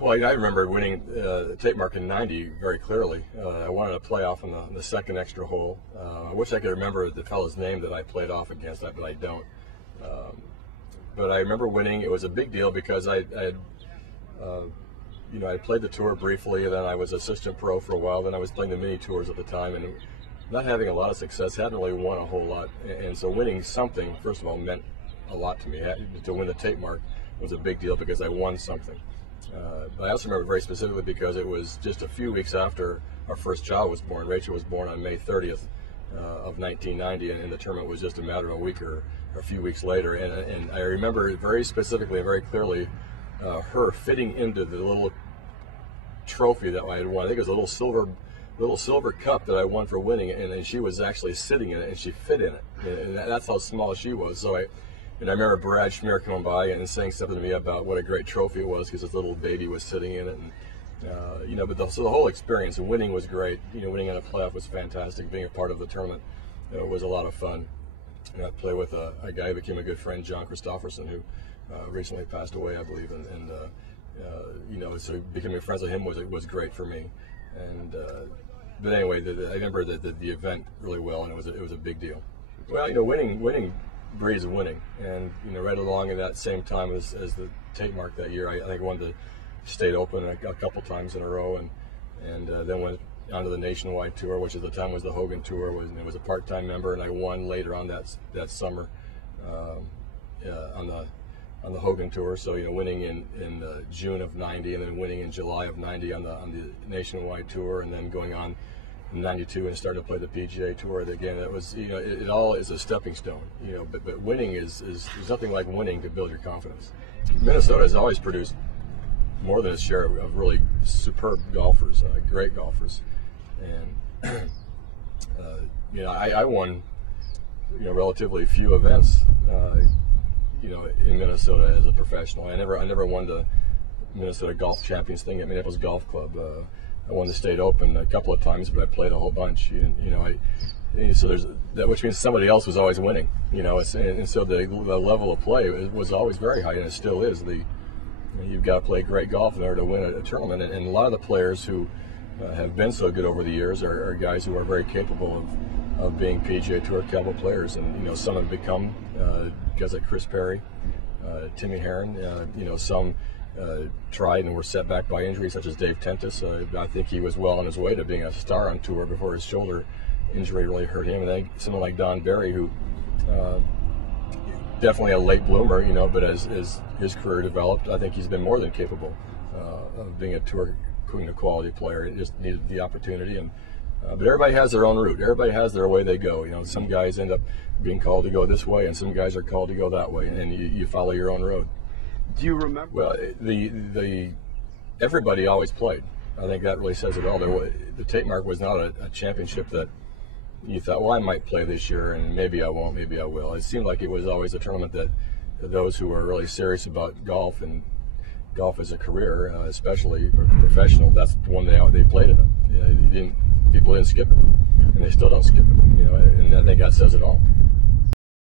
Well, I remember winning Tapemark in '90 very clearly. I wanted to play off on the second extra hole. I wish I could remember the fellow's name that I played off against, but I don't. But I remember winning. It was a big deal because I played the tour briefly, and then I was assistant pro for a while. Then I was playing the mini tours at the time, and not having a lot of success, hadn't really won a whole lot. And so winning something, first of all, meant a lot to me. To win the Tapemark was a big deal because I won something. But I also remember very specifically because it was just a few weeks after our first child was born. Rachel was born on May 30th of 1990, and the tournament was just a matter of a week or a few weeks later. And I remember very specifically and very clearly her fitting into the little trophy that I had won. I think it was a little silver cup that I won for winning, and she was actually sitting in it, and she fit in it. And that's how small she was. So I remember Brad Schmier coming by and saying something to me about what a great trophy it was because this little baby was sitting in it. And so the whole experience, and winning was great. Winning in a playoff was fantastic. Being a part of the tournament was a lot of fun. I played with a guy who became a good friend, John Christofferson, who recently passed away, I believe, so becoming friends with him was great for me. But anyway, I remember the event really well, and it was a big deal. Well, winning breeds winning, and right along in that same time as the Tapemark that year, I think I won the State Open a couple times in a row, and then went onto the nationwide tour, which at the time was the Hogan Tour. It was a part-time member, and I won later on that summer on the Hogan Tour. So winning in June of '90, and then winning in July of '90 on the nationwide tour, and then going on in '92 and started to play the PGA Tour. Again, that was it all is a stepping stone. But winning is there's nothing like winning to build your confidence. Minnesota has always produced more than its share of really superb golfers, great golfers, and I won relatively few events in Minnesota as a professional. I never won the Minnesota Golf Champions thing at Minneapolis Golf Club. I won the State Open a couple of times, but I played a whole bunch. So there's that, which means somebody else was always winning. And so the level of play was always very high, and it still is. You've got to play great golf in order to win a tournament, and a lot of the players who have been so good over the years are guys who are very capable of being PGA Tour caliber players, and some have become guys like Chris Perry, Timmy Herron. Some tried and were set back by injury, such as Dave Tentis. I think he was well on his way to being a star on tour before his shoulder injury really hurt him. And then someone like Don Berry, who definitely a late bloomer, but as his career developed, I think he's been more than capable of being a tour quality player. He just needed the opportunity. But everybody has their own route. Everybody has their way they go. Some guys end up being called to go this way, and some guys are called to go that way, and you follow your own road. Do you remember? Well, everybody always played. I think that really says it all. The Tapemark was not a championship that you thought, well, I might play this year, and maybe I won't, maybe I will. It seemed like it was always a tournament that those who were really serious about golf and golf as a career, especially professional, that's the one they played in it. People didn't skip it, and they still don't skip it. And I think that says it all.